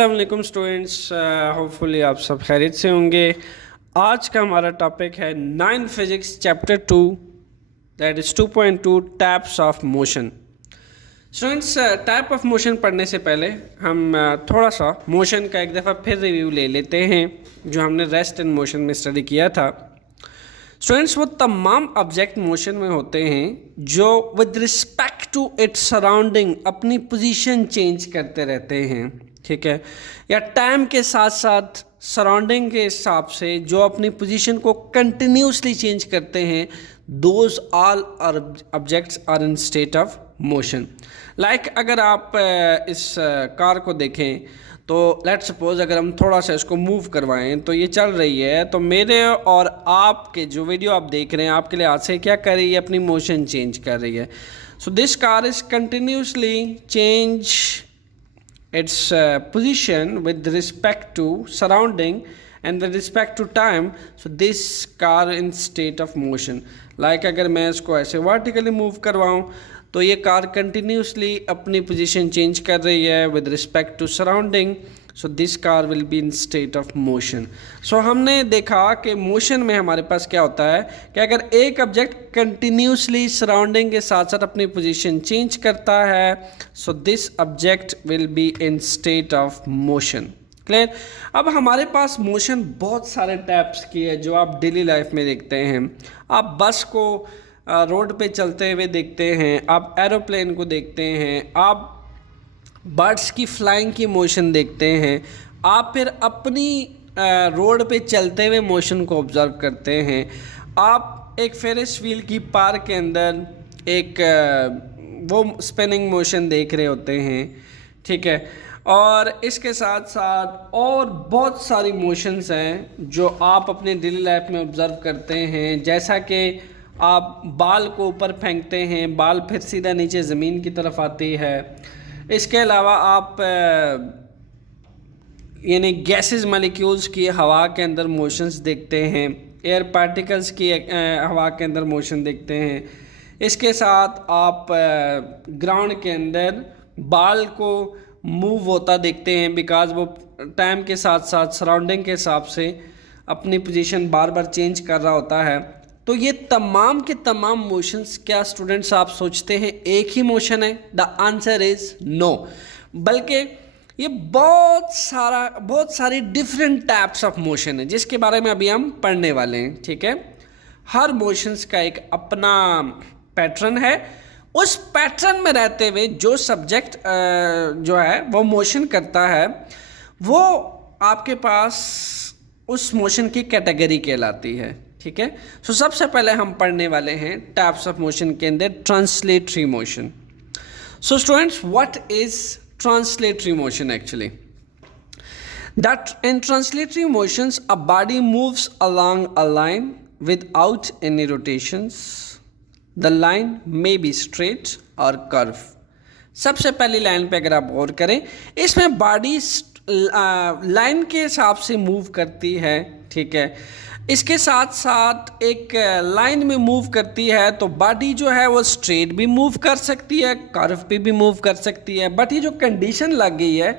अस्सलाम वालेकुम students, hopefully आप सब खैरियत से होंगे। आज का हमारा टॉपिक है 9 physics chapter 2 that is 2.2 types of motion. Students, type of motion पढ़ने से पहले हम थोड़ा सा मोशन का एक दफ़ा फिर रिव्यू ले लेते हैं जो हमने रेस्ट एंड मोशन में स्टडी किया था। स्टूडेंट्स, वो तमाम ऑब्जेक्ट मोशन में होते हैं जो with respect to its surrounding अपनी पोजीशन चेंज करते रहते हैं, ठीक है, या टाइम के साथ साथ सराउंडिंग के हिसाब से जो अपनी पोजीशन को कंटिन्यूसली चेंज करते हैं, those all objects are in state of motion. Like अगर आप इस कार को देखें तो लेट्स सपोज अगर हम थोड़ा सा इसको मूव करवाएं तो ये चल रही है, तो मेरे और आपके जो वीडियो आप देख रहे हैं आपके लिए हाथ से क्या कर रही है, अपनी मोशन चेंज कर रही है। So this car is continuously change its position with respect to surrounding and with respect to time. So this car in state of motion. Like अगर मैं इसको ऐसे वर्टिकली मूव करवाऊँ तो ये कार कंटिन्यूसली अपनी पोजीशन चेंज कर रही है with respect to surrounding. So this car will be in state of motion. So हमने देखा कि मोशन में हमारे पास क्या होता है कि अगर एक ऑब्जेक्ट कंटिन्यूसली सराउंडिंग के साथ साथ अपनी पोजीशन चेंज करता है, so this object will be in state of motion. Clear? अब हमारे पास मोशन बहुत सारे टाइप्स की है जो आप डेली लाइफ में देखते हैं। आप बस को रोड पे चलते हुए देखते हैं, आप एरोप्लेन को देखते हैं, आप बर्ड्स की फ्लाइंग की मोशन देखते हैं, आप फिर अपनी रोड पे चलते हुए मोशन को ऑब्जर्व करते हैं, आप एक फेरिस व्हील की पार्क के अंदर एक वो स्पिनिंग मोशन देख रहे होते हैं, ठीक है। और इसके साथ साथ और बहुत सारी मोशंस हैं जो आप अपने डेली लाइफ में ऑब्जर्व करते हैं, जैसा कि आप बाल को ऊपर फेंकते हैं, बाल फिर सीधा नीचे ज़मीन की तरफ आती है। इसके अलावा आप यानी गैसेस मॉलिक्यूल्स की हवा के अंदर मोशंस देखते हैं, एयर पार्टिकल्स की हवा के अंदर मोशन देखते हैं। इसके साथ आप ग्राउंड के अंदर बाल को मूव होता देखते हैं बिकॉज वो टाइम के साथ साथ सराउंडिंग के हिसाब से अपनी पोजीशन बार बार चेंज कर रहा होता है। तो ये तमाम के तमाम मोशंस, क्या स्टूडेंट्स आप सोचते हैं एक ही मोशन है? द आंसर इज नो, बल्कि ये बहुत सारी डिफरेंट टाइप्स ऑफ मोशन है जिसके बारे में अभी हम पढ़ने वाले हैं, ठीक है। हर मोशंस का एक अपना पैटर्न है, उस पैटर्न में रहते हुए जो सब्जेक्ट जो है वो मोशन करता है वो आपके पास उस मोशन की कैटेगरी कहलाती है, ठीक है। सो सबसे पहले हम पढ़ने वाले हैं टाइप्स ऑफ मोशन के अंदर translatory motion. So students, what is translatory motion actually? That in translatory motions a body moves along a line without any rotations. The line may be straight और कर्व। सबसे पहली line पे अगर आप गौर करें, इसमें बॉडी लाइन के हिसाब से मूव करती है, ठीक है। इसके साथ साथ एक लाइन में मूव करती है तो बॉडी जो है वो स्ट्रेट भी मूव कर सकती है, कर्व पे भी मूव कर सकती है। बट ये जो कंडीशन लग गई है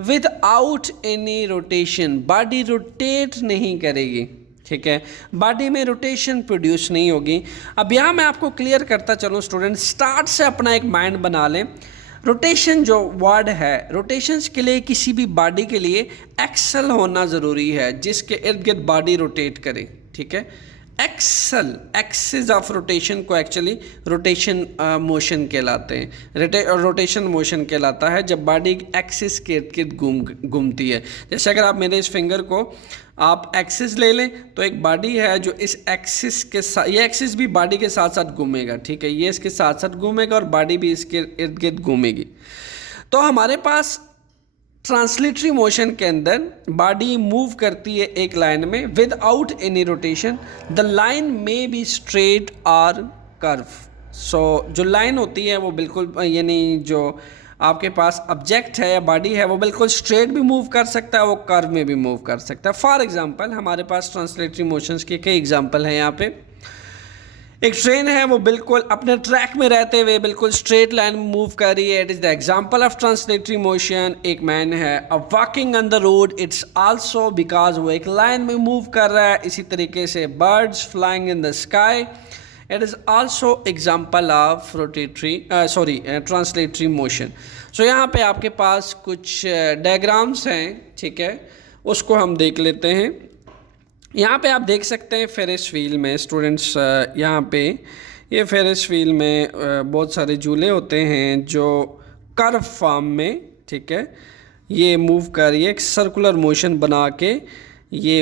without any rotation, body rotate नहीं करेगी, ठीक है, बॉडी में रोटेशन प्रोड्यूस नहीं होगी। अब यहाँ मैं आपको क्लियर करता चलूँ स्टूडेंट, स्टार्ट से अपना एक माइंड बना लें। रोटेशन जो वर्ड है, रोटेशंस के लिए किसी भी बॉडी के लिए एक्सल होना ज़रूरी है जिसके इर्द गिर्द बॉडी रोटेट करे, ठीक है। एक्सल, एक्सिस ऑफ रोटेशन को एक्चुअली रोटेशन मोशन कहलाते हैं। रोटेशन मोशन कहलाता है जब बॉडी एक्सिस के इर्द गिर्द घूमती है। जैसे अगर आप मेरे इस फिंगर को आप एक्सिस ले लें तो एक बॉडी है जो इस एक्सिस के साथ, ये एक्सिस भी बॉडी के साथ साथ घूमेगा, ठीक है, ये इसके साथ साथ घूमेगा और बॉडी भी इसके इर्द गिर्द घूमेगी। तो हमारे पास ट्रांसलेटरी मोशन के अंदर बॉडी मूव करती है एक लाइन में without any rotation. The line may be straight और कर्व। सो जो लाइन होती है वो बिल्कुल, यानी जो आपके पास ऑब्जेक्ट है या बॉडी है वो बिल्कुल स्ट्रेट भी मूव कर सकता है, वो कर्व में भी मूव कर सकता है। फॉर एग्जांपल हमारे पास ट्रांसलेटरी मोशंस के कई एग्जांपल हैं यहाँ पे। एक ट्रेन है वो बिल्कुल अपने ट्रैक में रहते हुए बिल्कुल स्ट्रेट लाइन में मूव कर रही है, it is the example of translatory motion. एक मैन है a walking on the road, it's also because वो एक लाइन में मूव कर रहा है। इसी तरीके से birds flying in the sky, it is also example of rotatory translatory motion. So यहाँ पे आपके पास कुछ डायग्राम्स हैं, ठीक है, उसको हम देख लेते हैं। यहाँ पे आप देख सकते हैं फेरिस व्हील में स्टूडेंट्स, यहाँ पे ये फेरिस व्हील में बहुत सारे झूले होते हैं जो कर्व फॉर्म में, ठीक है, ये मूव कर रही है, एक सर्कुलर मोशन बना के ये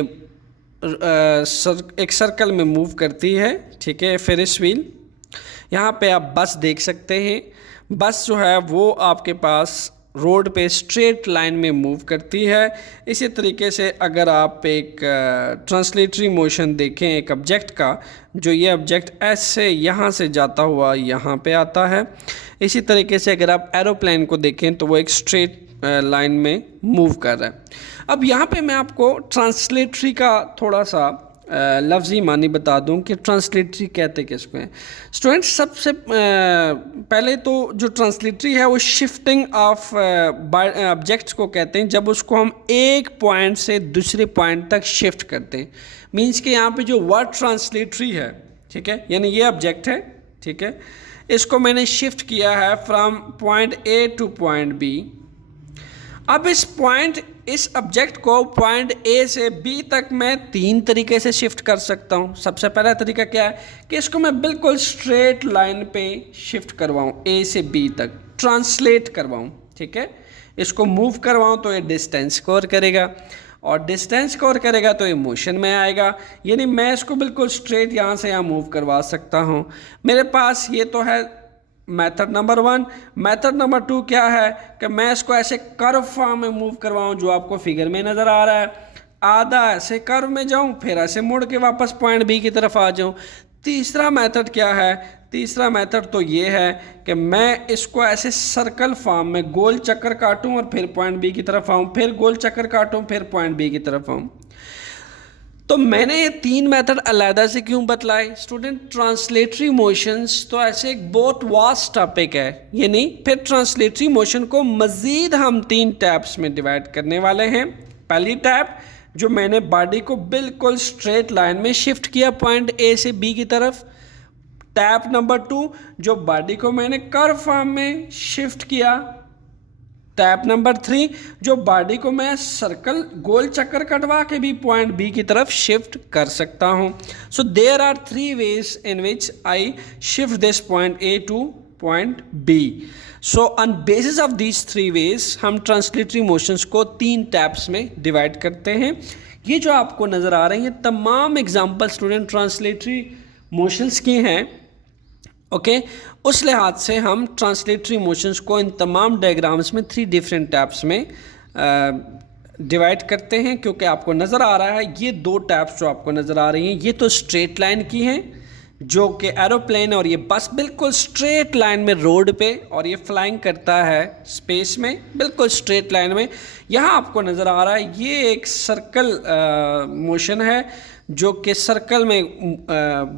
एक सर्कल में मूव करती है, ठीक है, फेरिस व्हील। यहाँ पे आप बस देख सकते हैं, बस जो है वो आपके पास रोड पे स्ट्रेट लाइन में मूव करती है। इसी तरीके से अगर आप एक ट्रांसलेटरी मोशन देखें एक ऑब्जेक्ट का, जो ये ऑब्जेक्ट ऐसे यहाँ से जाता हुआ यहाँ पे आता है। इसी तरीके से अगर आप एरोप्लेन को देखें तो वो एक स्ट्रेट लाइन में मूव कर रहा है। अब यहाँ पे मैं आपको ट्रांसलेटरी का थोड़ा सा लफ्ज़ी मानी बता दूं कि ट्रांसलेटरी कहते किसको हैं। स्टूडेंट्स, सबसे पहले तो जो ट्रांसलेटरी है वो शिफ्टिंग ऑफ ऑब्जेक्ट्स को कहते हैं, जब उसको हम एक पॉइंट से दूसरे पॉइंट तक शिफ्ट करते हैं। मींस कि यहाँ पे जो वर्ड ट्रांसलेटरी है, ठीक है, यानी ये ऑब्जेक्ट है, ठीक है, इसको मैंने शिफ्ट किया है from point A to point B. अब इस ऑब्जेक्ट को पॉइंट ए से बी तक मैं 3 तरीके से शिफ्ट कर सकता हूँ। सबसे पहला तरीका क्या है कि इसको मैं बिल्कुल स्ट्रेट लाइन पे शिफ्ट करवाऊँ, ए से बी तक ट्रांसलेट करवाऊँ, ठीक है, इसको मूव करवाऊँ तो ये डिस्टेंस कवर करेगा, और डिस्टेंस कवर करेगा तो ये मोशन में आएगा। यानी मैं इसको बिल्कुल स्ट्रेट यहाँ से यहाँ मूव करवा सकता हूँ। मेरे पास ये तो है मेथड नंबर 1। मेथड नंबर 2 क्या है कि मैं इसको ऐसे कर्व फॉर्म में मूव करवाऊँ, जो आपको फिगर में नज़र आ रहा है। आधा ऐसे कर्व में जाऊँ, फिर ऐसे मुड़ के वापस पॉइंट बी की तरफ आ जाऊँ। तीसरा मेथड क्या है? तीसरा मेथड तो ये है कि मैं इसको ऐसे सर्कल फॉर्म में गोल चक्कर काटूँ और फिर पॉइंट बी की तरफ आऊँ, फिर गोल चक्कर काटूँ, फिर पॉइंट बी की तरफ आऊँ। तो मैंने ये 3 मेथड अलहदा से क्यों बतलाए? स्टूडेंट, ट्रांसलेटरी मोशंस तो ऐसे एक बहुत वास्ट टॉपिक है, यानी फिर ट्रांसलेटरी मोशन को मज़ीद हम 3 टैप्स में डिवाइड करने वाले हैं। पहली टैप, जो मैंने बॉडी को बिल्कुल स्ट्रेट लाइन में शिफ्ट किया पॉइंट ए से बी की तरफ। टैप नंबर 2, जो बॉडी को मैंने कर्व फॉर्म में शिफ्ट किया। टैप नंबर 3, जो बॉडी को मैं सर्कल गोल चक्कर कटवा के भी पॉइंट बी की तरफ शिफ्ट कर सकता हूँ। So there are 3 ways in which I shift this point A to point B. So on basis of these 3 ways हम ट्रांसलेटरी मोशंस को 3 टैप्स में डिवाइड करते हैं। ये जो आपको नज़र आ रहे हैं ये तमाम एग्जाम्पल स्टूडेंट ट्रांसलेटरी मोशंस की हैं, ओके। उस लिहाज से हम ट्रांसलेटरी मोशंस को इन तमाम डायग्राम्स में 3 डिफरेंट टैप्स में डिवाइड करते हैं, क्योंकि आपको नज़र आ रहा है ये 2 टैप्स जो आपको नज़र आ रही हैं ये तो स्ट्रेट लाइन की हैं, जो कि एरोप्लेन और ये बस बिल्कुल स्ट्रेट लाइन में रोड पे, और ये फ्लाइंग करता है स्पेस में बिल्कुल स्ट्रेट लाइन में। यहाँ आपको नज़र आ रहा है ये एक सर्कल मोशन है, जो कि सर्कल में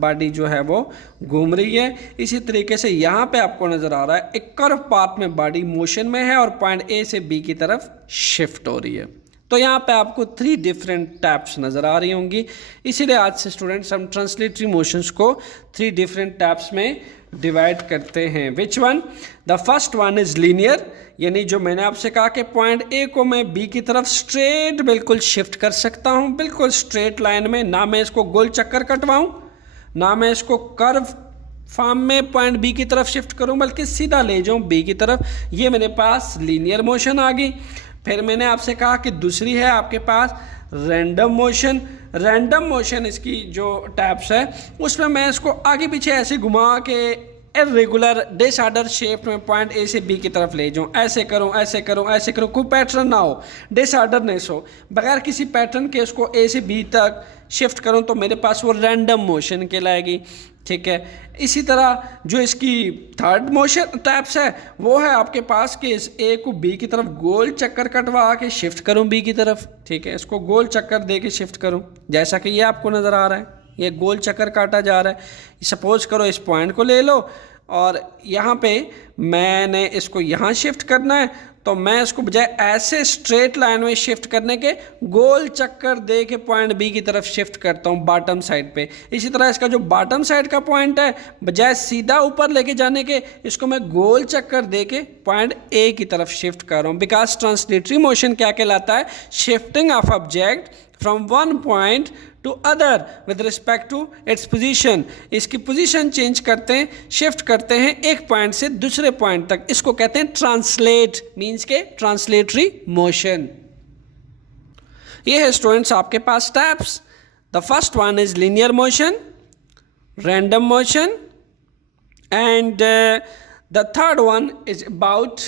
बॉडी जो है वो घूम रही है। इसी तरीके से यहाँ पे आपको नज़र आ रहा है एक कर्व पाथ में बॉडी मोशन में है और पॉइंट ए से बी की तरफ शिफ्ट हो रही है। तो यहाँ पे आपको 3 डिफरेंट टैप्स नज़र आ रही होंगी। इसीलिए आज से स्टूडेंट्स हम ट्रांसलेटरी मोशंस को 3 डिफरेंट टैप्स में डिवाइड करते हैं। Which one? The first one is linear, यानी जो मैंने आपसे कहा कि पॉइंट ए को मैं बी की तरफ स्ट्रेट बिल्कुल शिफ्ट कर सकता हूँ, बिल्कुल स्ट्रेट लाइन में, ना मैं इसको गोल चक्कर कटवाऊँ, ना मैं इसको कर्व फॉर्म में पॉइंट बी की तरफ शिफ्ट करूँ, बल्कि सीधा ले जाऊँ बी की तरफ। ये मेरे पास लीनियर मोशन आ गई। फिर मैंने आपसे कहा कि दूसरी है आपके पास रैंडम मोशन। रैंडम मोशन इसकी जो टैप्स है उसमें मैं इसको आगे पीछे ऐसे घुमा के इर्रेगुलर डिसऑर्डर शेप में पॉइंट ए से बी की तरफ ले जाऊँ, ऐसे करूँ, ऐसे करूँ, ऐसे करूँ, कोई पैटर्न ना हो, डिसऑर्डरनेस हो, बगैर किसी पैटर्न के इसको ए से बी तक शिफ्ट करूँ तो मेरे पास वो रैंडम मोशन कहलाएगी, ठीक है। इसी तरह जो इसकी थर्ड मोशन टैप्स है वो है आपके पास कि इस ए को बी की तरफ गोल चक्कर कटवा के शिफ्ट करूँ बी की तरफ, ठीक है, इसको गोल चक्कर दे के शिफ्ट करूँ, जैसा कि ये आपको नज़र आ रहा है। ये गोल चक्कर काटा जा रहा है। सपोज करो इस पॉइंट को ले लो और यहाँ पे मैंने इसको यहाँ शिफ्ट करना है, तो मैं इसको बजाय ऐसे स्ट्रेट लाइन में शिफ्ट करने के गोल चक्कर दे के पॉइंट बी की तरफ शिफ्ट करता हूँ बॉटम साइड पे। इसी तरह इसका जो बॉटम साइड का पॉइंट है, बजाय सीधा ऊपर लेके जाने के इसको मैं गोल चक्कर दे के पॉइंट ए की तरफ शिफ्ट कर रहा हूँ। बिकॉज ट्रांसलेटरी मोशन क्या कहलाता है? Shifting of object from one point to other with respect to its position. इसकी पोजीशन चेंज करते हैं, शिफ्ट करते हैं एक पॉइंट से दूसरे पॉइंट तक। इसको कहते हैं ट्रांसलेट, मीन्स के ट्रांसलेटरी मोशन। ये है स्टूडेंट्स आपके पास steps. The first one is linear motion, random motion, and the third one is about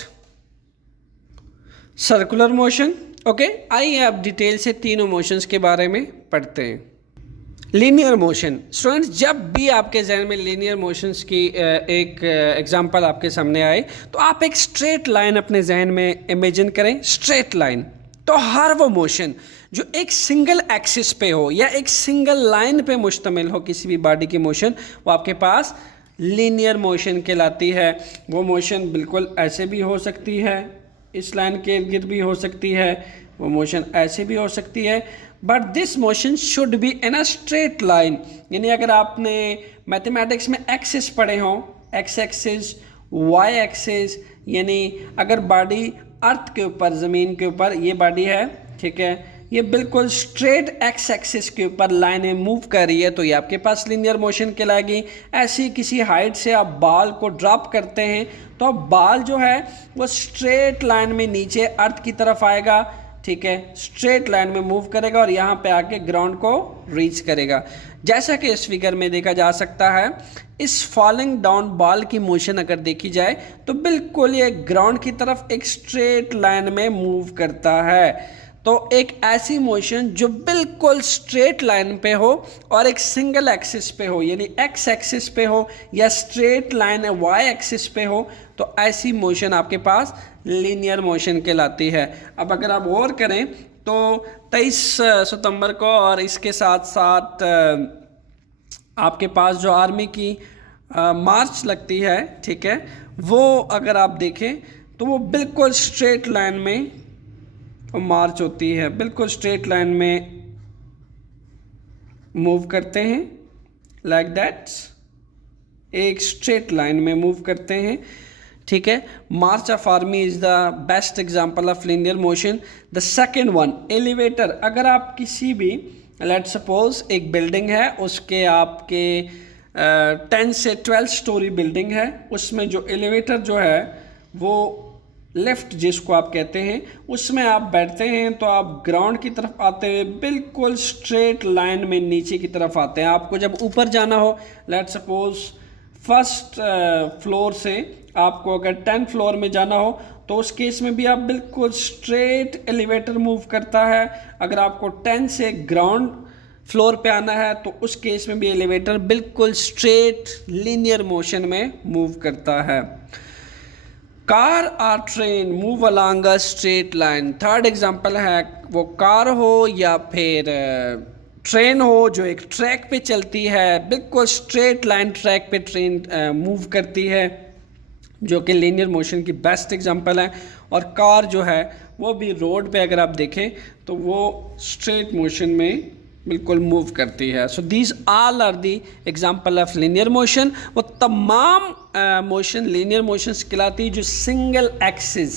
circular motion. Okay, आइए आप डिटेल से तीनों मोशंस के बारे में पढ़ते हैं। लीनियर मोशन स्टूडेंट्स, जब भी आपके जहन में लीनियर मोशंस की एक एग्जांपल आपके सामने आए तो आप एक स्ट्रेट लाइन अपने जहन में इमेजिन करें। स्ट्रेट लाइन, तो हर वो मोशन जो एक सिंगल एक्सिस पे हो या एक सिंगल लाइन पे मुश्तमिल हो, किसी भी बॉडी की मोशन, वो आपके पास लीनियर मोशन कहलाती है। वो मोशन बिल्कुल ऐसे भी हो सकती है, इस लाइन के इर्द गिर्द भी हो सकती है, वो मोशन ऐसे भी हो सकती है, but this motion should be in a straight line. यानी अगर आपने मैथमेटिक्स में एक्सिस पढ़े हों, एक्स एक्सिस, वाई एक्सिस, यानी अगर बॉडी अर्थ के ऊपर, ज़मीन के ऊपर ये बॉडी है, ठीक है, ये बिल्कुल स्ट्रेट एक्स एक्सिस के ऊपर लाइनें मूव कर रही है, तो ये आपके पास लीनियर मोशन कहलाएगी। ऐसी किसी हाइट से आप बाल को ड्रॉप करते हैं तो बाल जो है वो स्ट्रेट लाइन में नीचे अर्थ की तरफ आएगा, ठीक है, स्ट्रेट लाइन में मूव करेगा और यहाँ पे आके ग्राउंड को रीच करेगा। जैसा कि इस फिगर में देखा जा सकता है, इस फॉलिंग डाउन बॉल की मोशन अगर देखी जाए तो बिल्कुल ये ग्राउंड की तरफ एक स्ट्रेट लाइन में मूव करता है। तो एक ऐसी मोशन जो बिल्कुल स्ट्रेट लाइन पे हो और एक सिंगल एक्सिस पे हो, यानी एक्स एक्सिस पे हो या स्ट्रेट लाइन वाई एक्सिस पे हो, तो ऐसी मोशन आपके पास लीनियर मोशन कहलाती है। अब अगर आप गौर करें तो 23 सितंबर को और इसके साथ साथ आपके पास जो आर्मी की मार्च लगती है, ठीक है, वो अगर आप देखें तो वो बिल्कुल स्ट्रेट लाइन में मार्च होती है, बिल्कुल स्ट्रेट लाइन में मूव करते हैं, लाइक दैट, एक स्ट्रेट लाइन में मूव करते हैं, ठीक है। March of army is the best example of linear motion. The second one, elevator. अगर आप किसी भी, लेट सपोज एक बिल्डिंग है, उसके आपके 10 से 12 स्टोरी बिल्डिंग है, उसमें जो एलिवेटर जो है वो लिफ्ट जिसको आप कहते हैं, उसमें आप बैठते हैं तो आप ग्राउंड की तरफ आते हुए बिल्कुल स्ट्रेट लाइन में नीचे की तरफ आते हैं। आपको जब ऊपर जाना हो, लेट सपोज फर्स्ट फ्लोर से आपको अगर 10 फ्लोर में जाना हो तो उस केस में भी आप बिल्कुल स्ट्रेट एलिवेटर मूव करता है। अगर आपको 10 से ग्राउंड फ्लोर पे आना है तो उस केस में भी एलिवेटर बिल्कुल स्ट्रेट लीनियर मोशन में मूव करता है। कार और train move along a straight line. Third example है, वो कार हो या फिर ट्रेन हो जो एक ट्रैक पे चलती है, बिल्कुल स्ट्रेट लाइन ट्रैक पे ट्रेन मूव करती है, जो कि लीनियर मोशन की बेस्ट एग्जांपल है। और कार जो है वो भी रोड पे अगर आप देखें तो वो स्ट्रेट मोशन में बिल्कुल मूव करती है। So these all are the example of linear motion. वो तमाम मोशन लीनियर मोशंस कहलाती है जो सिंगल एक्सिस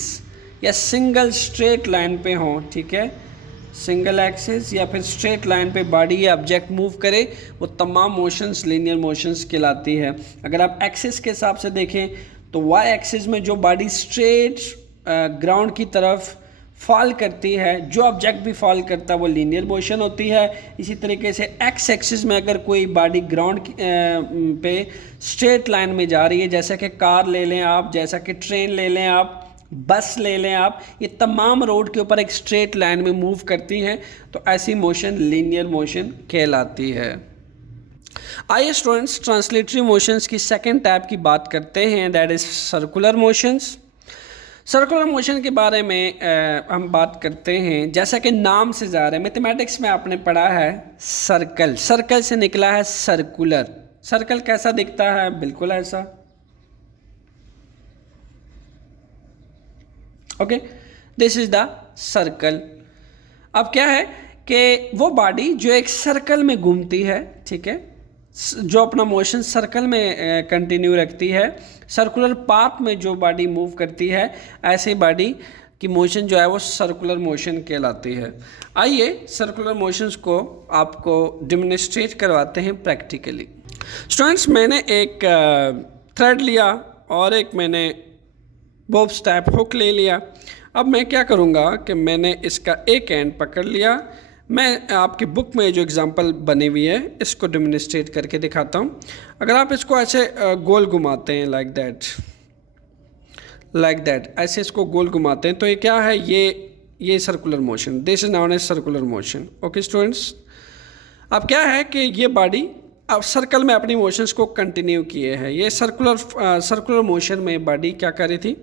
या सिंगल स्ट्रेट लाइन पे हों, ठीक है, सिंगल एक्सिस या फिर स्ट्रेट लाइन पे बॉडी या ऑब्जेक्ट मूव करे, वो तमाम मोशंस लीनियर मोशंस कहलाती है। अगर आप एक्सिस के हिसाब से देखें तो वाई एक्सिस में जो बॉडी स्ट्रेट ग्राउंड की तरफ फॉल करती है, जो ऑब्जेक्ट भी फॉल करता है वो लीनियर मोशन होती है। इसी तरीके से एक्स एक्सिस में अगर कोई बॉडी ग्राउंड पे स्ट्रेट लाइन में जा रही है, जैसा कि कार ले लें आप, जैसा कि ट्रेन ले लें आप, बस ले लें आप, ये तमाम रोड के ऊपर एक स्ट्रेट लाइन में मूव करती हैं, तो ऐसी मोशन लीनियर मोशन कहलाती है। आइए स्टूडेंट्स ट्रांसलेटरी मोशंस की सेकेंड टाइप की बात करते हैं, that is circular motions. Circular motion के बारे में हम बात करते हैं। जैसा कि नाम से जा रहे हैं, मैथमेटिक्स में आपने पढ़ा है सर्कल, सर्कल से निकला है सर्कुलर। सर्कल कैसा दिखता है? बिल्कुल ऐसा। Okay, this is the circle. अब क्या है कि वो बॉडी जो एक सर्कल में घूमती है, ठीक है, जो अपना मोशन सर्कल में कंटिन्यू रखती है, सर्कुलर पाथ में जो बॉडी मूव करती है, ऐसी बॉडी की मोशन जो है वो सर्कुलर मोशन कहलाती है। आइए सर्कुलर मोशंस को आपको डेमोन्स्ट्रेट करवाते हैं प्रैक्टिकली। स्टूडेंट्स, मैंने एक थ्रेड लिया और एक मैंने बॉब्स टाइप हुक ले लिया। अब मैं क्या करूँगा कि मैंने इसका एक एंड पकड़ लिया। मैं आपकी बुक में जो एग्जांपल बनी हुई है इसको डेमोन्स्ट्रेट करके दिखाता हूँ। अगर आप इसको ऐसे गोल घुमाते हैं लाइक दैट, ऐसे इसको गोल घुमाते हैं तो ये क्या है? ये circular motion, this is known as circular motion. Okay students, अब क्या है कि ये बॉडी अब सर्कल में अपनी मोशंस को कंटिन्यू किए हैं। ये सर्कुलर मोशन में बॉडी क्या कर रही थी?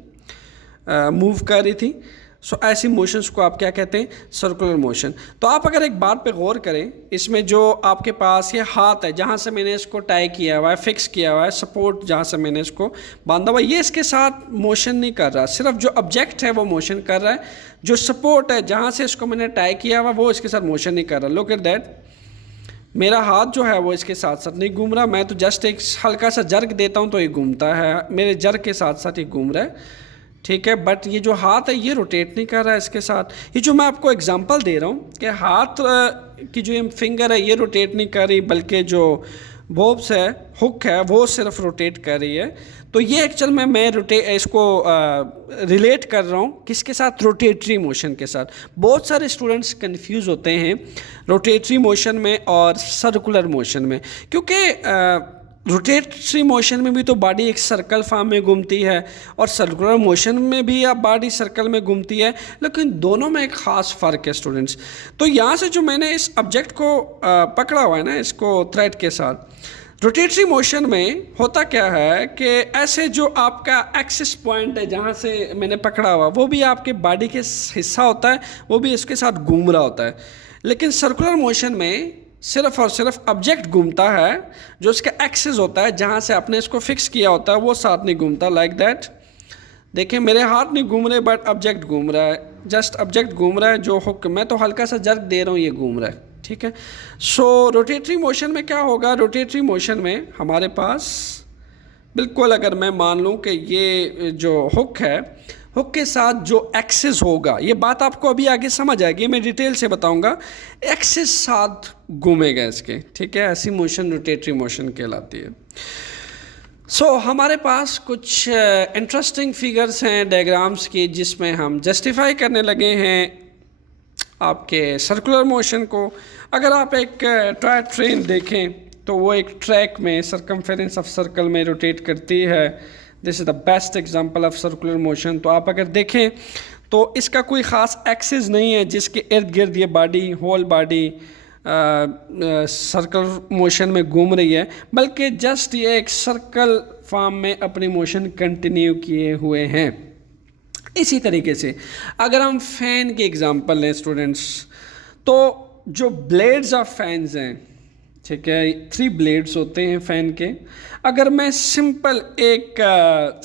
मूव कर रही थी। सो ऐसी मोशंस को आप क्या कहते हैं? Circular motion. तो आप अगर एक बात पे गौर करें, इसमें जो आपके पास ये हाथ है जहाँ से मैंने इसको टाई किया हुआ है, फिक्स किया हुआ है, सपोर्ट जहाँ से मैंने इसको बांधा हुआ है, ये इसके साथ मोशन नहीं कर रहा। सिर्फ जो ऑब्जेक्ट है वो मोशन कर रहा है। जो सपोर्ट है जहाँ से इसको मैंने टाई किया हुआ वो इसके साथ मोशन नहीं कर रहा। लुक एट दैट, मेरा हाथ जो है वो इसके साथ साथ नहीं घूम रहा। मैं तो जस्ट एक हल्का सा जर्क देता हूँ तो ये घूमता है, मेरे जर्क के साथ साथ ये घूम रहा है, ठीक है। बट ये जो हाथ है ये रोटेट नहीं कर रहा है इसके साथ। ये जो मैं आपको एग्जांपल दे रहा हूँ कि हाथ की जो ये फिंगर है ये रोटेट नहीं कर रही, बल्कि जो बॉब्स है, हुक है, वो सिर्फ रोटेट कर रही है। तो ये एक्चुअल में मैं इसको रिलेट कर रहा हूँ किसके साथ? रोटेटरी मोशन के साथ। बहुत सारे स्टूडेंट्स कंफ्यूज होते हैं रोटेटरी मोशन में और सर्कुलर मोशन में, क्योंकि रोटेटरी मोशन में भी तो बॉडी एक सर्कल फॉर्म में घूमती है और सर्कुलर मोशन में भी आप बॉडी सर्कल में घूमती है, लेकिन दोनों में एक ख़ास फ़र्क है स्टूडेंट्स। तो यहाँ से जो मैंने इस ऑब्जेक्ट को पकड़ा हुआ है ना, इसको थ्रेड के साथ, रोटेटरी मोशन में होता क्या है कि ऐसे जो आपका एक्सिस पॉइंट है जहाँ से मैंने पकड़ा हुआ वो भी आपके बॉडी के हिस्सा होता है, वो भी इसके साथ घूम रहा होता है। लेकिन सर्कुलर मोशन में सिर्फ और सिर्फ ऑब्जेक्ट घूमता है, जो इसका एक्सिस होता है जहाँ से आपने इसको फिक्स किया होता है वो साथ नहीं घूमता। लाइक दैट, देखिए मेरे हाथ नहीं घूम रहे बट ऑब्जेक्ट घूम रहा है, जस्ट ऑब्जेक्ट घूम रहा है। जो हुक मैं तो हल्का सा जर्क दे रहा हूँ, ये घूम रहा है, ठीक है। सो रोटेटरी मोशन में क्या होगा? रोटेटरी मोशन में हमारे पास बिल्कुल, अगर मैं मान लूँ कि ये जो हुक है, हुक के साथ जो एक्सिस होगा, ये बात आपको अभी आगे समझ आएगी, मैं डिटेल से बताऊंगा। एक्सिस साथ घूमेगा इसके, ठीक है। ऐसी मोशन रोटेटरी मोशन कहलाती है। सो हमारे पास कुछ इंटरेस्टिंग फिगर्स हैं डायग्राम्स की, जिसमें हम जस्टिफाई करने लगे हैं आपके सर्कुलर मोशन को। अगर आप एक टॉय ट्रेन देखें तो वो एक ट्रैक में सर्कमफेरेंस ऑफ सर्कल में रोटेट करती है। This is the best example of circular motion. तो आप अगर देखें तो इसका कोई ख़ास एक्सिस नहीं है जिसके इर्द गिर्द ये body, whole body circle motion में घूम रही है, बल्कि जस्ट ये एक सर्कल फॉर्म में अपनी मोशन कंटिन्यू किए हुए हैं। इसी तरीके से अगर हम फ़ैन की एग्जांपल लें स्टूडेंट्स, तो जो ब्लेड्स ऑफ फैंस हैं, ठीक है, 3 ब्लेड्स होते हैं फ़ैन के। अगर मैं सिंपल एक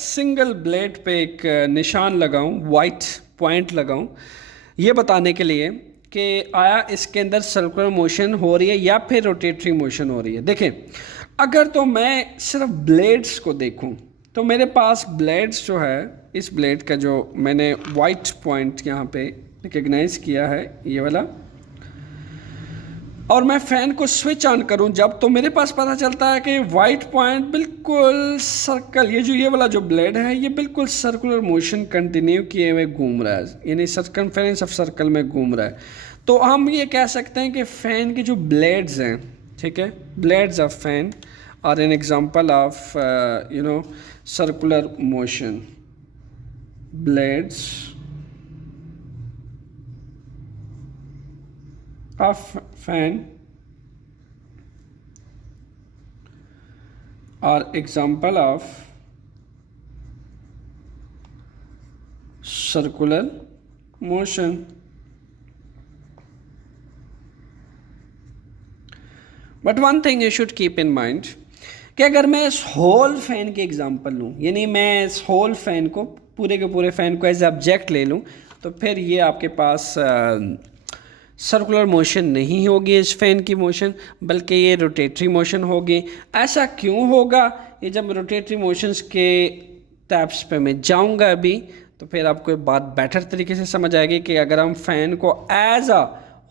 सिंगल ब्लेड पे एक निशान लगाऊं, वाइट पॉइंट लगाऊं, ये बताने के लिए कि आया इसके अंदर सर्कुलर मोशन हो रही है या फिर रोटेटरी मोशन हो रही है। देखें, अगर तो मैं सिर्फ ब्लेड्स को देखूं तो मेरे पास ब्लेड्स जो है, इस ब्लेड का जो मैंने वाइट पॉइंट यहाँ पे रिकग्नाइज किया है, ये वाला, और मैं फ़ैन को स्विच ऑन करूं जब, तो मेरे पास पता चलता है कि वाइट पॉइंट बिल्कुल सर्कल, ये वाला जो ब्लेड है ये बिल्कुल सर्कुलर मोशन कंटिन्यू किए हुए घूम रहा है, यानी सर्कमफेरेंस ऑफ सर्कल में घूम रहा है। तो हम ये कह सकते हैं कि फ़ैन के जो ब्लेड्स हैं, ठीक है, blades of fan are an example of circular motion. Blades of fan are example of circular motion. But one thing you should keep in mind कि अगर मैं इस होल फैन की एग्जांपल लूँ, यानी मैं इस होल फैन को, पूरे के पूरे फैन को एज ऑब्जेक्ट ले लूँ, तो फिर ये आपके पास सर्कुलर मोशन नहीं होगी इस फैन की मोशन, बल्कि ये रोटेटरी मोशन होगी। ऐसा क्यों होगा? ये जब रोटेटरी मोशंस के टाइप्स पे मैं जाऊंगा अभी, तो फिर आपको ये बात बेटर तरीके से समझ आएगी कि अगर हम फैन को as a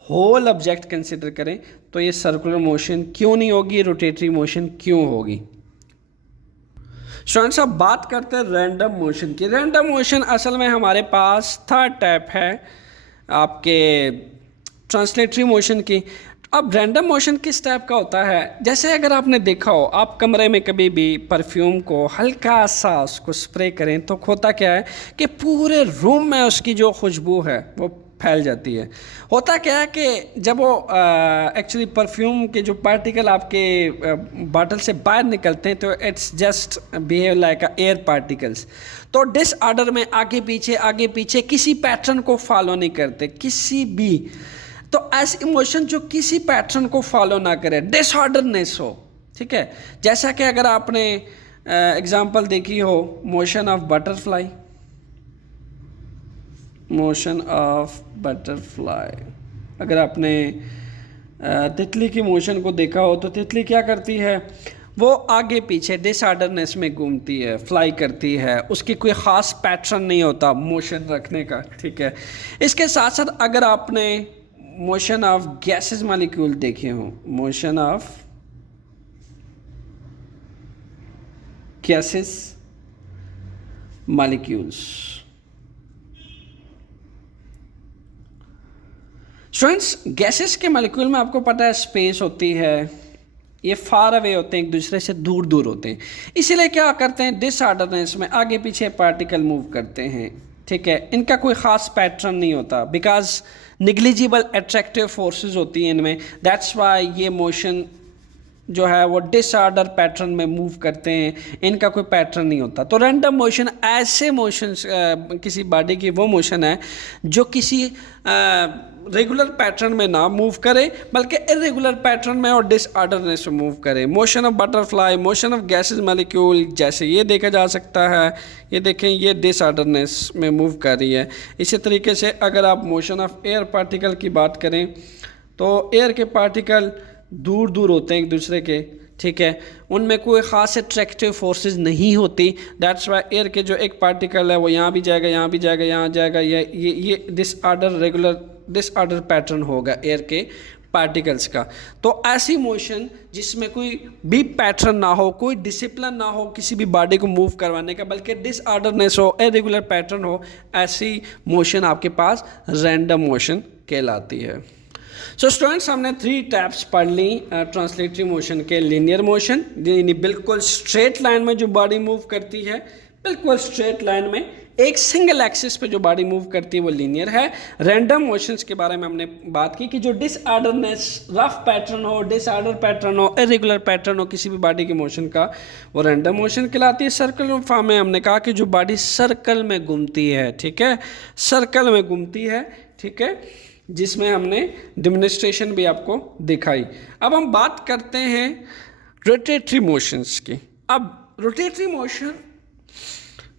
whole object consider करें तो ये सर्कुलर मोशन क्यों नहीं होगी, रोटेटरी मोशन क्यों होगी। स्टूडेंट्स, अब बात करते हैं रैंडम मोशन की। रैंडम मोशन असल में हमारे पास थर्ड टाइप है आपके ट्रांसलेटरी मोशन की। अब रैंडम मोशन किस टाइप का होता है? जैसे अगर आपने देखा हो, आप कमरे में कभी भी परफ्यूम को हल्का सा उसको स्प्रे करें तो होता क्या है कि पूरे रूम में उसकी जो खुशबू है वो फैल जाती है। होता क्या है कि जब वो एक्चुअली परफ्यूम के जो पार्टिकल आपके बॉटल से बाहर निकलते हैं तो it's just behave like air particles. तो डिसऑर्डर में आगे पीछे किसी पैटर्न को फॉलो नहीं करते, किसी भी। तो ऐसी इमोशन जो किसी पैटर्न को फॉलो ना करे, डिसऑर्डरनेस हो, ठीक है। जैसा कि अगर आपने एग्जांपल देखी हो motion of butterfly, motion of butterfly, अगर आपने तितली की मोशन को देखा हो तो तितली क्या करती है, वो आगे पीछे डिसऑर्डरनेस में घूमती है, फ्लाई करती है, उसकी कोई ख़ास पैटर्न नहीं होता मोशन रखने का, ठीक है। इसके साथ साथ अगर आपने मोशन ऑफ गैसेस मॉलिक्यूल देखे हो, motion of gases molecules, students gases के मॉलिक्यूल में आपको पता है स्पेस होती है, ये फार अवे होते हैं, एक दूसरे से दूर दूर होते हैं, इसीलिए क्या करते हैं डिसऑर्डरनेस में आगे पीछे पार्टिकल मूव करते हैं, ठीक है। इनका कोई ख़ास पैटर्न नहीं होता, बिकॉज निग्लिजिबल अट्रैक्टिव फोर्सेस होती हैं इनमें, दैट्स वाई ये मोशन जो है वो डिसऑर्डर पैटर्न में मूव करते हैं, इनका कोई पैटर्न नहीं होता। तो रैंडम मोशन ऐसे मोशंस, किसी बॉडी की वो मोशन है जो किसी रेगुलर पैटर्न में ना मूव करे बल्कि इरेगुलर पैटर्न में और डिसऑर्डरनेस में मूव करे। Motion of butterfly, motion of gases molecule, जैसे ये देखा जा सकता है, ये देखें ये डिसऑर्डरनेस में मूव कर रही है। इसी तरीके से अगर आप मोशन ऑफ एयर पार्टिकल की बात करें तो एयर के पार्टिकल दूर दूर होते हैं एक दूसरे के, ठीक है, उनमें कोई ख़ास अट्रैक्टिव फोर्सेस नहीं होती, दैट्स वाई एयर के जो एक पार्टिकल है वो यहाँ भी जाएगा, यहाँ भी जाएगा, यहाँ जाएगा, ये डिसऑर्डर पैटर्न होगा एयर के पार्टिकल्स का। तो ऐसी मोशन जिसमें कोई भी पैटर्न ना हो, कोई डिसिप्लिन ना हो किसी भी बॉडी को मूव करवाने का, बल्कि डिसऑर्डरनेस हो, इरेगुलर पैटर्न हो, ऐसी मोशन आपके पास रैंडम मोशन कहलाती है। सो स्टूडेंट्स, हमने 3 टाइप्स पढ़ ली ट्रांसलेटरी मोशन के। लीनियर मोशन, यानी बिल्कुल स्ट्रेट लाइन में जो बॉडी मूव करती है, बिल्कुल स्ट्रेट लाइन में एक सिंगल एक्सिस पे जो बॉडी मूव करती है वो लीनियर है। रैंडम मोशंस के बारे में हमने बात की कि जो डिसऑर्डरनेस, रफ पैटर्न हो, डिसऑर्डर पैटर्न हो, इरेगुलर पैटर्न हो किसी भी बॉडी की मोशन का, वो रैंडम मोशन कहलाती है। सर्कुलर फॉर्म में हमने कहा कि जो बॉडी सर्कल में घूमती है, ठीक है, सर्कल में घूमती है, ठीक है, जिसमें हमने डेमोन्स्ट्रेशन भी आपको दिखाई। अब हम बात करते हैं रोटेटरी मोशंस की। अब रोटेटरी मोशन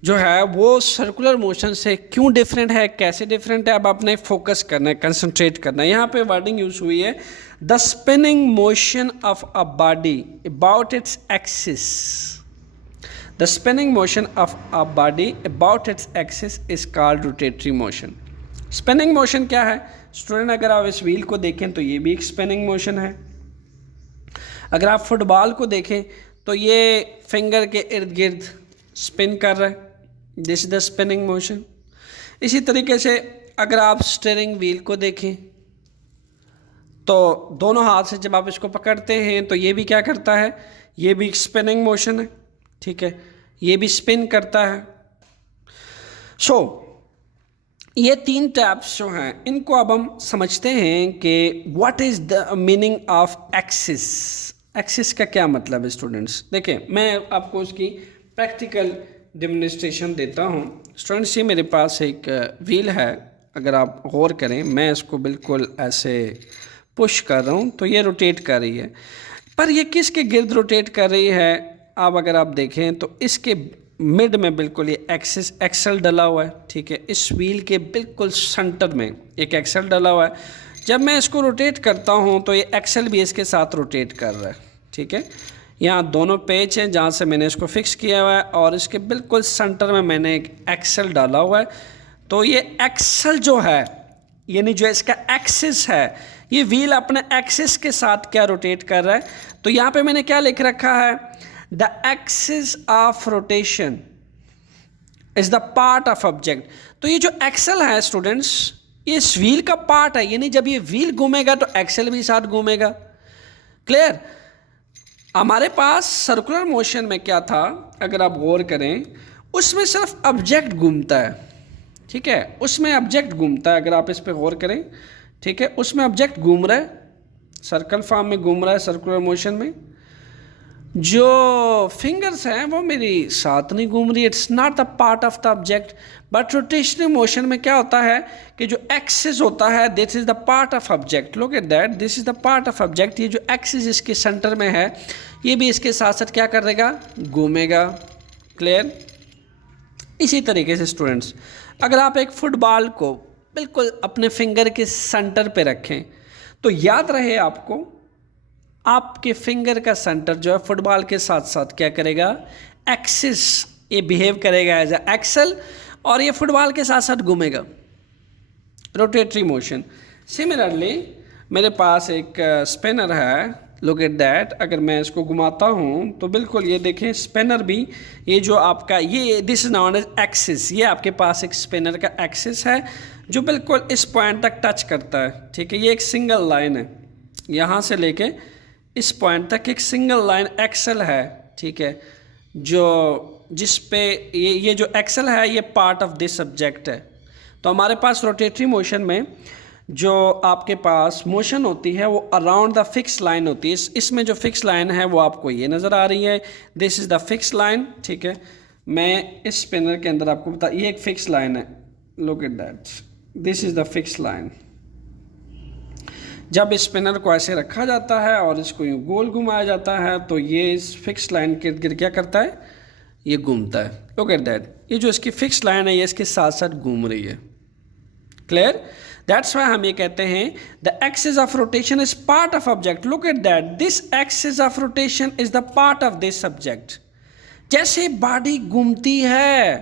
जो है वो सर्कुलर मोशन से क्यों डिफरेंट है, कैसे डिफरेंट है, अब आपने फोकस करना है, कंसंट्रेट करना है। यहाँ पे वर्डिंग यूज हुई है the spinning motion of a body about its axis. The spinning motion of a body about its axis is called rotatory motion. Spinning motion क्या है स्टूडेंट? अगर आप इस व्हील को देखें तो ये भी एक स्पिनिंग मोशन है। अगर आप फुटबॉल को देखें तो ये फिंगर के इर्द गिर्द स्पिन कर रहा है, this is the spinning motion. इसी तरीके से अगर आप स्टीयरिंग व्हील को देखें तो दोनों हाथ से जब आप इसको पकड़ते हैं तो ये भी क्या करता है, ये भी स्पिनिंग मोशन है, ठीक है, ये भी स्पिन करता है। सो ये 3 टाइप्स जो हैं इनको अब हम समझते हैं कि what is the meaning of axis. Axis का क्या मतलब है स्टूडेंट्स? देखिए मैं आपको उसकी प्रैक्टिकल डेमोन्स्ट्रेशन देता हूँ स्टूडेंट्स ये मेरे पास एक व्हील है, अगर आप गौर करें मैं इसको बिल्कुल ऐसे पुश कर रहा हूँ तो ये रोटेट कर रही है, पर ये किसके गिर्द रोटेट कर रही है? अब अगर आप देखें तो इसके मिड में बिल्कुल ये एक्सिस एक्सल डला हुआ है, ठीक है। इस व्हील के बिल्कुल सेंटर में एक एक्सल डला हुआ है। जब मैं इसको रोटेट करता हूँ तो ये एक्सल भी इसके साथ रोटेट कर रहा है, ठीक है। यहाँ दोनों पेच हैं जहाँ से मैंने इसको फिक्स किया हुआ है और इसके बिल्कुल सेंटर में मैंने एक एक्सल डाला हुआ है। तो ये एक्सल जो है, यानी जो इसका एक्सिस है, ये व्हील अपने एक्सिस के साथ क्या रोटेट कर रहा है? तो यहाँ पे मैंने क्या लिख रखा है? The axis of rotation is the part of object. तो ये जो एक्सल है स्टूडेंट्स, ये इस व्हील का पार्ट है, यानी जब ये व्हील घूमेगा तो एक्सल भी साथ घूमेगा। क्लियर? हमारे पास सर्कुलर मोशन में क्या था, अगर आप गौर करें, उसमें सिर्फ ऑब्जेक्ट घूमता है, ठीक है। उसमें ऑब्जेक्ट घूमता है, अगर आप इस पर गौर करें, ठीक है। उसमें ऑब्जेक्ट घूम रहा है, सर्कल फॉर्म में घूम रहा है सर्कुलर मोशन में। जो फिंगर्स हैं वो मेरी साथ नहीं घूम रही, it's not the part of the object. But rotational motion में क्या होता है कि जो एक्सिस होता है, this is the part of object. Look at that, this is the part of object. ये जो एक्सिस इसके सेंटर में है, ये भी इसके साथ साथ क्या करेगा? घूमेगा। क्लियर? इसी तरीके से स्टूडेंट्स, अगर आप एक फुटबॉल को बिल्कुल अपने फिंगर के सेंटर पे रखें तो याद रहे आपको, आपके फिंगर का सेंटर जो है फुटबॉल के साथ साथ क्या करेगा? एक्सिस, ये बिहेव करेगा एज अ एक्सल और ये फुटबॉल के साथ साथ घूमेगा, रोटेटरी मोशन। सिमिलरली मेरे पास एक स्पिनर है, लुक एट दैट। अगर मैं इसको घुमाता हूँ तो बिल्कुल ये देखें, स्पिनर भी, ये जो आपका ये this is known as axis, ये आपके पास एक स्पिनर का एक्सिस है जो बिल्कुल इस पॉइंट तक टच करता है, ठीक है। ये एक सिंगल लाइन है, यहाँ से लेके इस पॉइंट तक एक सिंगल लाइन एक्सल है, ठीक है। जो जिस पे ये जो एक्सल है, ये पार्ट ऑफ दिस सब्जेक्ट है। तो हमारे पास रोटेटरी मोशन में जो आपके पास मोशन होती है वो अराउंड द फिक्स लाइन होती है। इसमें जो फिक्स लाइन है वो आपको ये नज़र आ रही है, this is the fix line, ठीक है। मैं इस स्पिनर के अंदर आपको बता, ये एक फिक्स लाइन है, look at that, this is the fix line. जब इस स्पिनर को ऐसे रखा जाता है और इसको यूँ गोल घुमाया जाता है तो ये इस फिक्स लाइन के इर्द गिर्द क्या करता है? ये घूमता है। लुक एट दैट, ये जो इसकी फिक्स लाइन है ये इसके साथ साथ घूम रही है। क्लियर? दैट्स वाई हम ये कहते हैं the axis of rotation is part of object. Look at that, this axis of rotation is the part of this subject. जैसे बॉडी घूमती है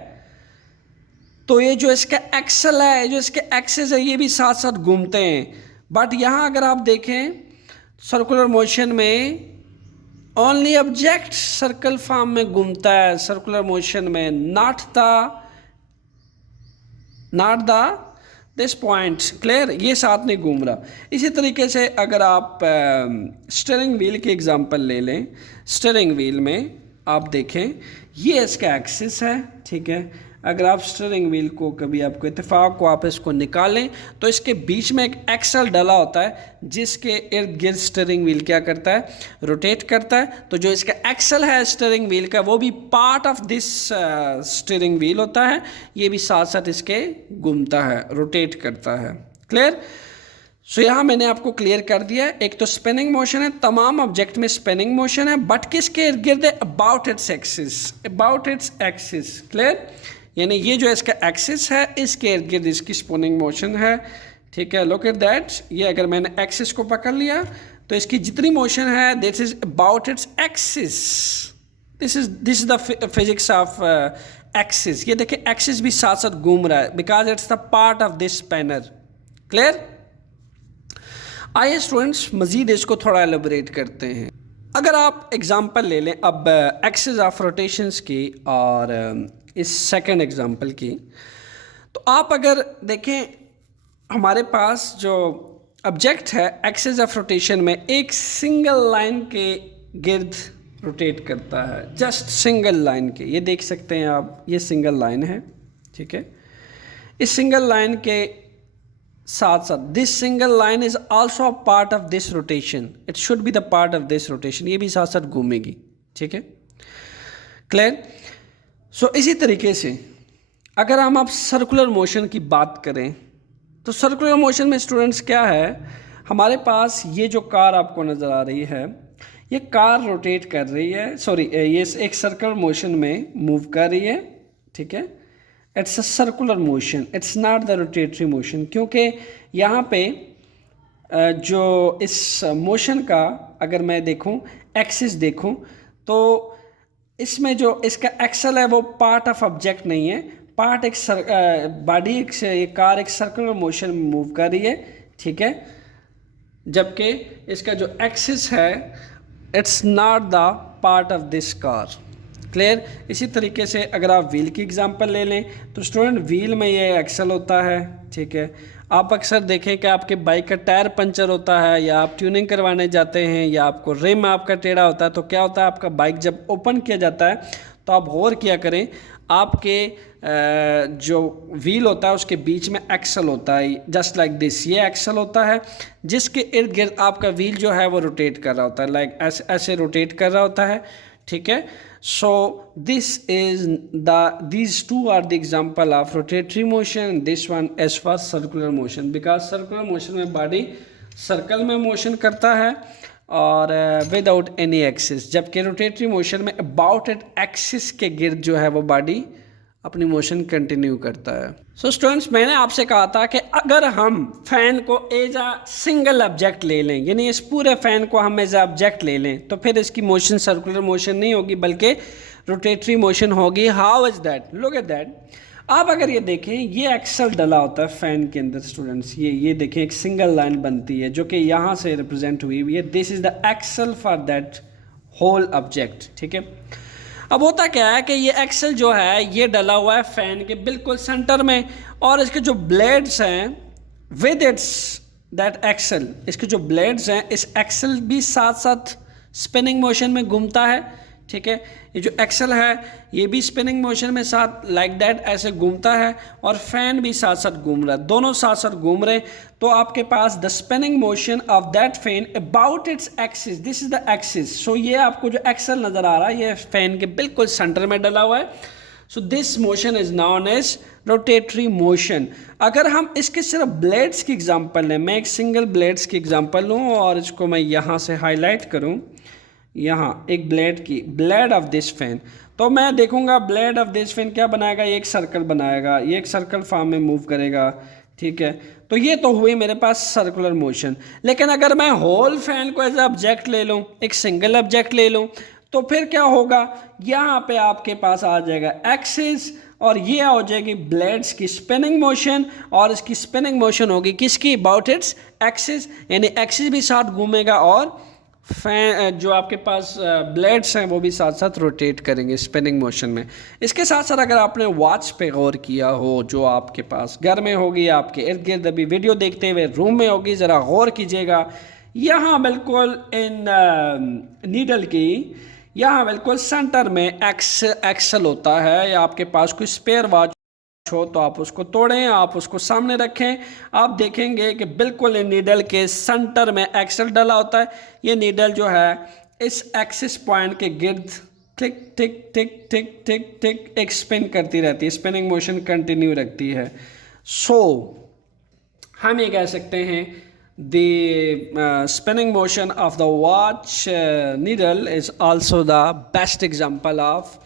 तो ये जो इसका एक्सल है, जो इसके एक्सिस है, ये भी साथ साथ घूमते हैं। बट यहाँ अगर आप देखें सर्कुलर मोशन में ओनली ऑब्जेक्ट सर्कल फॉर्म में घूमता है, सर्कुलर मोशन में, not the this point. Clear? ये साथ नहीं घूम रहा। इसी तरीके से अगर आप स्टीयरिंग व्हील की एग्जांपल ले लें, स्टीयरिंग व्हील में आप देखें ये इसका एक्सिस है, ठीक है। अगर आप स्टीयरिंग व्हील को कभी आपको इत्तेफाक को आप इसको निकालें तो इसके बीच में एक एक्सल डला होता है जिसके इर्द गिर्द स्टीयरिंग व्हील क्या करता है? रोटेट करता है। तो जो इसका एक्सल है स्टीयरिंग व्हील का, वो भी part of this steering wheel होता है, ये भी साथ साथ इसके घूमता है, रोटेट करता है। क्लियर? सो यहाँ मैंने आपको क्लियर कर दिया है, एक तो स्पिनिंग मोशन है, तमाम ऑब्जेक्ट में स्पिनिंग मोशन है, बट किसके इर्द गिर्द है? About its axis, about its axis. Clear? यानी ये जो इसका एक्सिस है इसके इर्द गिर्द इसकी स्पिनिंग मोशन है, ठीक है। लुक एट दैट, ये अगर मैंने एक्सिस को पकड़ लिया तो इसकी जितनी मोशन है this is about its axis. This is the physics of axis. ये देखिए एक्सिस भी साथ साथ घूम रहा है because it's the part of this spinner. Clear? आइए स्टूडेंट्स मजीद इसको थोड़ा एलेबोरेट करते हैं। अगर आप एग्जांपल ले लें अब एक्सिस ऑफ रोटेशंस की और इस सेकंड एग्जांपल की, तो आप अगर देखें हमारे पास जो ऑब्जेक्ट है एक्सिस ऑफ रोटेशन में एक सिंगल लाइन के गिर्द रोटेट करता है, जस्ट सिंगल लाइन के। ये देख सकते हैं आप, ये सिंगल लाइन है, ठीक है। इस सिंगल लाइन के साथ साथ this single line is also a part of this rotation, it should be the part of this rotation. ये भी साथ साथ घूमेगी, ठीक है। क्लियर? सो इसी तरीके से अगर हम अब सर्कुलर मोशन की बात करें तो सर्कुलर मोशन में स्टूडेंट्स क्या है, हमारे पास ये जो कार आपको नज़र आ रही है, ये कार रोटेट कर रही है, सॉरी ये एक सर्कुलर मोशन में मूव कर रही है, ठीक है। It's a circular motion, it's not the rotatory motion, क्योंकि यहाँ पे जो इस मोशन का अगर मैं देखूँ, एक्सिस देखूँ, तो इसमें जो इसका एक्सल है वो पार्ट ऑफ ऑब्जेक्ट नहीं है, पार्ट एक बॉडी एक कार एक सर्कुलर मोशन में मूव कर रही है, ठीक है। जबकि इसका जो एक्सिस है it's not the part of this car. Clear. इसी तरीके से अगर आप व्हील की एग्जांपल ले लें तो स्टूडेंट व्हील में ये एक्सल होता है, ठीक है। आप अक्सर देखें कि आपके बाइक का टायर पंचर होता है या आप ट्यूनिंग करवाने जाते हैं या आपको रिम आपका टेढ़ा होता है, तो क्या होता है, आपका बाइक जब ओपन किया जाता है तो आप गौर किया करें, आपके जो व्हील होता है उसके बीच में एक्सल होता है, जस्ट लाइक दिस, ये एक्सल होता है जिसके इर्द गिर्द आपका व्हील जो है वो रोटेट कर रहा होता है, लाइक ऐसे ऐसे रोटेट कर रहा होता है, ठीक है। सो these two are the example of rotatory motion, this one as for circular motion, because circular motion में बॉडी सर्कल में मोशन करता है और विदाउट एनी एक्सिस, जबकि रोटेटरी मोशन में अबाउट एट एक्सिस के गिर्द जो है वो बॉडी अपनी मोशन कंटिन्यू करता है। सो स्टूडेंट्स, मैंने आपसे कहा था कि अगर हम फैन को एज अ सिंगल ऑब्जेक्ट ले लें, यानी इस पूरे फैन को हम एज अ ऑब्जेक्ट ले लें, तो फिर इसकी मोशन सर्कुलर मोशन नहीं होगी बल्कि रोटेटरी मोशन होगी। How is that? Look at that. आप अगर ये देखें, ये एक्सल डला होता है फैन के अंदर स्टूडेंट्स, ये देखें एक सिंगल लाइन बनती है जो कि यहाँ से रिप्रेजेंट हुई हुई है, this is the axle for that whole object, ठीक है। अब होता क्या है कि ये एक्सल जो है ये डला हुआ है फैन के बिल्कुल सेंटर में, और इसके जो ब्लेड्स हैं विद इट्स दैट एक्सल, इसके जो ब्लेड्स हैं इस एक्सल भी साथ साथ स्पिनिंग मोशन में घूमता है, ठीक है। ये जो एक्सल है ये भी स्पिनिंग मोशन में साथ लाइक दैट ऐसे घूमता है, और फैन भी साथ साथ घूम रहा है, दोनों साथ साथ घूम रहे हैं। तो आपके पास the spinning motion of that fan about its axis, this is the axis. So ये आपको जो एक्सल नज़र आ रहा है ये फैन के बिल्कुल सेंटर में डला हुआ है। So this motion is known as rotatory motion. अगर हम इसके सिर्फ ब्लेड्स की एग्जांपल लें, मैं एक सिंगल ब्लेड्स की एग्जांपल लूँ और इसको मैं यहाँ से हाईलाइट करूँ, यहाँ एक ब्लेड ऑफ दिस फैन, तो मैं देखूंगा ब्लेड ऑफ दिस फैन क्या बनाएगा, ये एक सर्कल बनाएगा, ये एक सर्कल फॉर्म में मूव करेगा, ठीक है। तो ये तो हुई मेरे पास सर्कुलर मोशन। लेकिन अगर मैं होल फैन को एज ऑब्जेक्ट ले लूँ, एक सिंगल ऑब्जेक्ट ले लूँ, तो फिर क्या होगा, यहाँ पे आपके पास आ जाएगा एक्सिस, और ये हो जाएगी ब्लेड्स की स्पिनिंग मोशन, और इसकी स्पिनिंग मोशन होगी किसकी, अबाउट इट्स एक्सिस, यानी एक्सिस भी साथ घूमेगा और फैन जो आपके पास ब्लेड्स हैं वो भी साथ साथ रोटेट करेंगे स्पिनिंग मोशन में। इसके साथ साथ अगर आपने वॉच पे गौर किया हो, जो आपके पास घर में होगी, आपके इर्द गिर्द अभी वीडियो देखते हुए रूम में होगी, ज़रा गौर कीजिएगा, यहाँ बिल्कुल इन नीडल की यहाँ बिल्कुल सेंटर में एक्सल होता है, या आपके पास कोई स्पेयर वॉच हो तो आप उसको तोड़ें, आप उसको सामने रखें, आप देखेंगे कि बिल्कुल नीडल के सेंटर में एक्सल डला होता है। ये नीडल जो है इस एक्सिस पॉइंट के गिर्द टिक टिक टिक टिक टिक टिक एक स्पिन करती रहती है, स्पिनिंग मोशन कंटिन्यू रखती है। सो हम ये कह सकते हैं the spinning motion of the watch needle is also the best example of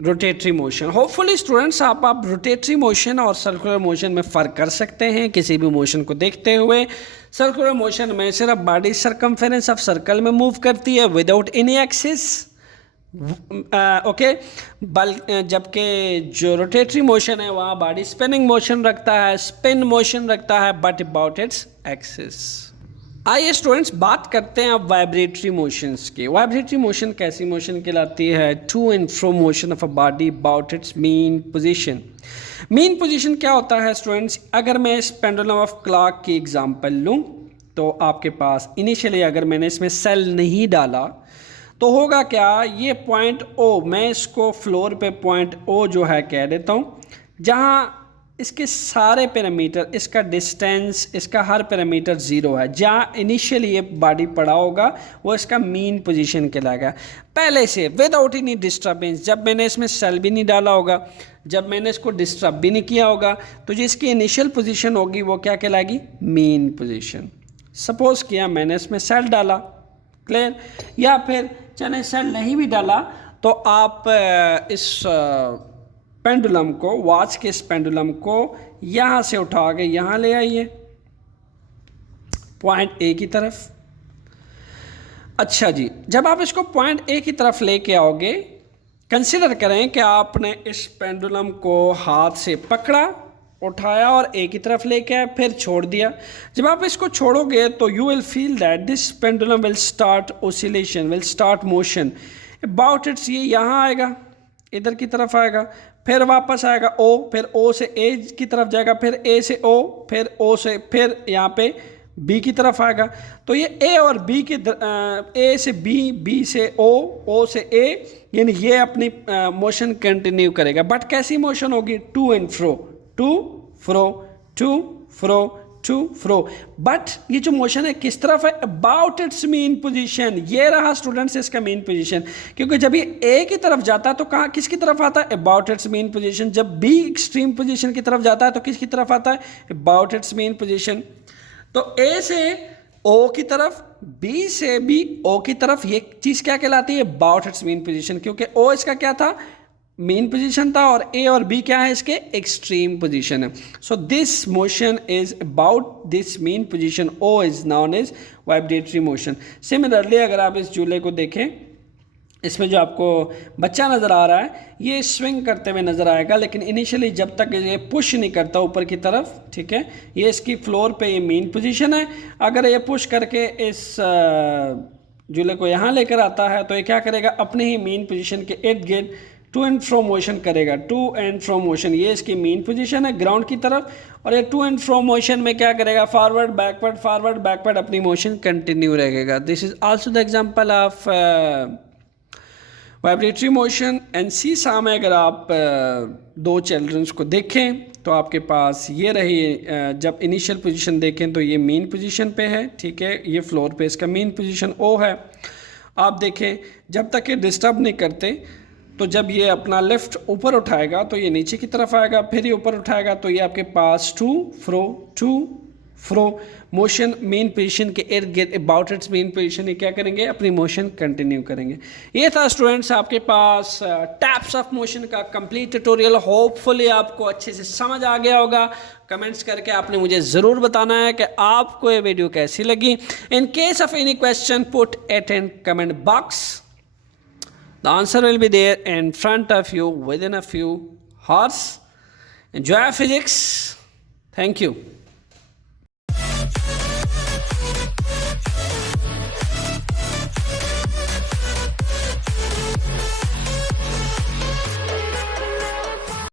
rotatory motion. Hopefully students आप रोटेटरी मोशन और सर्कुलर मोशन में फ़र्क कर सकते हैं किसी भी मोशन को देखते हुए। सर्कुलर मोशन में सिर्फ बॉडी सर्कमफेरेंस ऑफ सर्कल में मूव करती है विदाउट एनी एक्सिस, ओके, जबकि जो रोटेटरी मोशन है वहाँ बॉडी स्पिनिंग मोशन रखता है, स्पिन मोशन रखता है, बट अबाउट इट्स एक्सिस। आइए स्टूडेंट्स बात करते हैं अब वाइब्रेटरी मोशंस की। वाइब्रेटरी मोशन कैसी मोशन कहलाती है? To and fro motion of a body about its mean position. Mean position क्या होता है स्टूडेंट्स? अगर मैं इस पेंडुलम ऑफ क्लॉक की एग्जांपल लूँ तो आपके पास इनिशियली अगर मैंने इसमें सेल नहीं डाला तो होगा क्या, ये पॉइंट ओ, मैं इसको फ्लोर पे पॉइंट ओ जो है कह देता हूँ, जहाँ इसके सारे पैरामीटर, इसका डिस्टेंस, इसका हर पैरामीटर ज़ीरो है। जहाँ इनिशियली ये बॉडी पड़ा होगा वो इसका मीन पोजीशन कहलाएगा। पहले से विदाउट एनी डिस्टर्बेंस, जब मैंने इसमें सेल भी नहीं डाला होगा, जब मैंने इसको डिस्टर्ब भी नहीं किया होगा तो जो इसकी इनिशियल पोजीशन होगी वो क्या कहलाएगी, मीन पोजीशन। सपोज किया मैंने इसमें सेल डाला, क्लियर, या फिर चले सेल नहीं भी डाला तो आप इस पेंडुलम को, वॉच के इस पेंडुलम को यहाँ से उठा के यहाँ ले आइए पॉइंट ए की तरफ। अच्छा जी, जब आप इसको पॉइंट ए की तरफ लेके आओगे, कंसिडर करें कि आपने इस पेंडुलम को हाथ से पकड़ा, उठाया और ए की तरफ लेके आए, फिर छोड़ दिया। जब आप इसको छोड़ोगे तो you will feel that this pendulum will start oscillation, will start motion about it's. ये यहाँ आएगा, इधर की तरफ आएगा, फिर वापस आएगा ओ, फिर ओ से ए की तरफ जाएगा, फिर ए से ओ, फिर ओ से फिर यहाँ पे बी की तरफ आएगा। तो ये ए और बी के ए से बी, बी से ओ से ए, यानी ये अपनी मोशन कंटिन्यू करेगा। बट कैसी मोशन होगी, to and fro, to fro, to fro, to fro. But ये जो मोशन है किस तरफ है, अबाउट इट्स मीन पोजीशन। ये रहा स्टूडेंट्स इसका मीन पोजीशन, क्योंकि जब ये ए की तरफ जाता है तो कहाँ, किसकी तरफ आता है, अबाउट इट्स मीन पोजीशन। जब बी एक्सट्रीम पोजीशन की तरफ जाता है तो किसकी तरफ आता है, अबाउट इट्स मीन पोजीशन। तो ए से ओ की तरफ, बी से बी ओ की तरफ, ये चीज़ क्या कहलाती है, अबाउट इट्स मीन पोजीशन, क्योंकि ओ इसका क्या था, मीन पोजीशन था, और ए और बी क्या है, इसके एक्सट्रीम पोजीशन है। So this motion is about this mean position, O is known as vibratory motion. Similarly अगर आप इस झूले को देखें, इसमें जो आपको बच्चा नज़र आ रहा है ये स्विंग करते हुए नज़र आएगा, लेकिन इनिशियली जब तक ये पुश नहीं करता ऊपर की तरफ, ठीक है, ये इसकी फ्लोर पे ये मेन पोजीशन है। अगर ये पुश करके इस झूले को यहाँ लेकर आता है तो ये क्या करेगा, अपने ही मेन पोजीशन के इर्द गिर्द टू एंड फ्रो मोशन करेगा, टू एंड फ्रो मोशन। ये इसकी मेन पोजीशन है ग्राउंड की तरफ, और ये टू एंड फ्रो मोशन में क्या करेगा, फॉरवर्ड बैकवर्ड अपनी मोशन कंटिन्यू रहेगा। This is also the example of vibratory motion. And seesaw में अगर आप दो चिल्ड्रंस को देखें तो आपके पास ये रही, जब इनिशियल पोजीशन देखें तो ये मेन पोजीशन पे है, ठीक है, ये फ्लोर पे इसका मेन पोजीशन ओ है। आप देखें जब तक ये डिस्टर्ब नहीं करते, तो जब ये अपना लेफ्ट ऊपर उठाएगा तो ये नीचे की तरफ आएगा, फिर ये ऊपर उठाएगा तो ये आपके पास to fro motion mean position के इर्द गिर्द अबाउट इट्स मेन पोजीशन, ये क्या करेंगे, अपनी मोशन कंटिन्यू करेंगे। ये था स्टूडेंट्स आपके पास टाइप्स ऑफ मोशन का कंप्लीट ट्यूटोरियल। होपफुली आपको अच्छे से समझ आ गया होगा। कमेंट्स करके आपने मुझे ज़रूर बताना है कि आपको ये वीडियो कैसी लगी। In case of any question put it in comment box, the answer will be there in front of you within a few hours. Enjoy physics. Thank you.